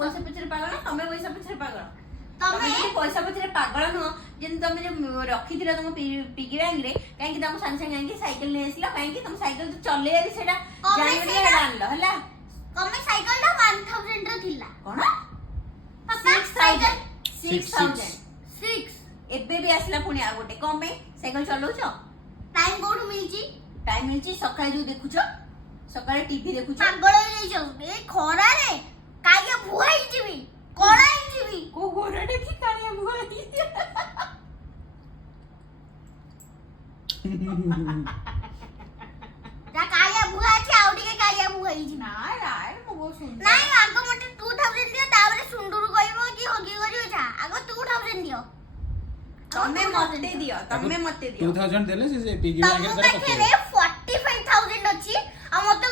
पैसा पछरे पागल तमे पैसा पछरे पागल तमे पैसा पछरे पागल न जेन तमे जे रखी दिला तुम पिगी बैंक रे काहे कि तुम संग संग काहे साइकिल ले आसला काहे कि तुम साइकिल तो चले आली सेटा जानि बले आनलो हला कमे साइकिल दा 1000 रे थिला कोन 6000 एबे भी आसला पुनी आ गोटे कोन पे साइकिल चलाउछ टाइम कोड मिलची सकाळे जो देखुछ सकाळे टीवी देखुछ पागल हो जाइछो ए खरा रे काया भुआई जीवी कोड़ाई जीवी को गोरा देखि काया भुआई ता काया भुआई छी आउडी के काया भुआई छी ना यार मो सुन नाही आगो मटे 2000 दियो ताबरे सुंदुरु कहिबो कि हगी करियो छा आगो 2000 दियो तमे मते दियो 2000 देले से पिगी बैंक रे तमे 45000 अछि आ मते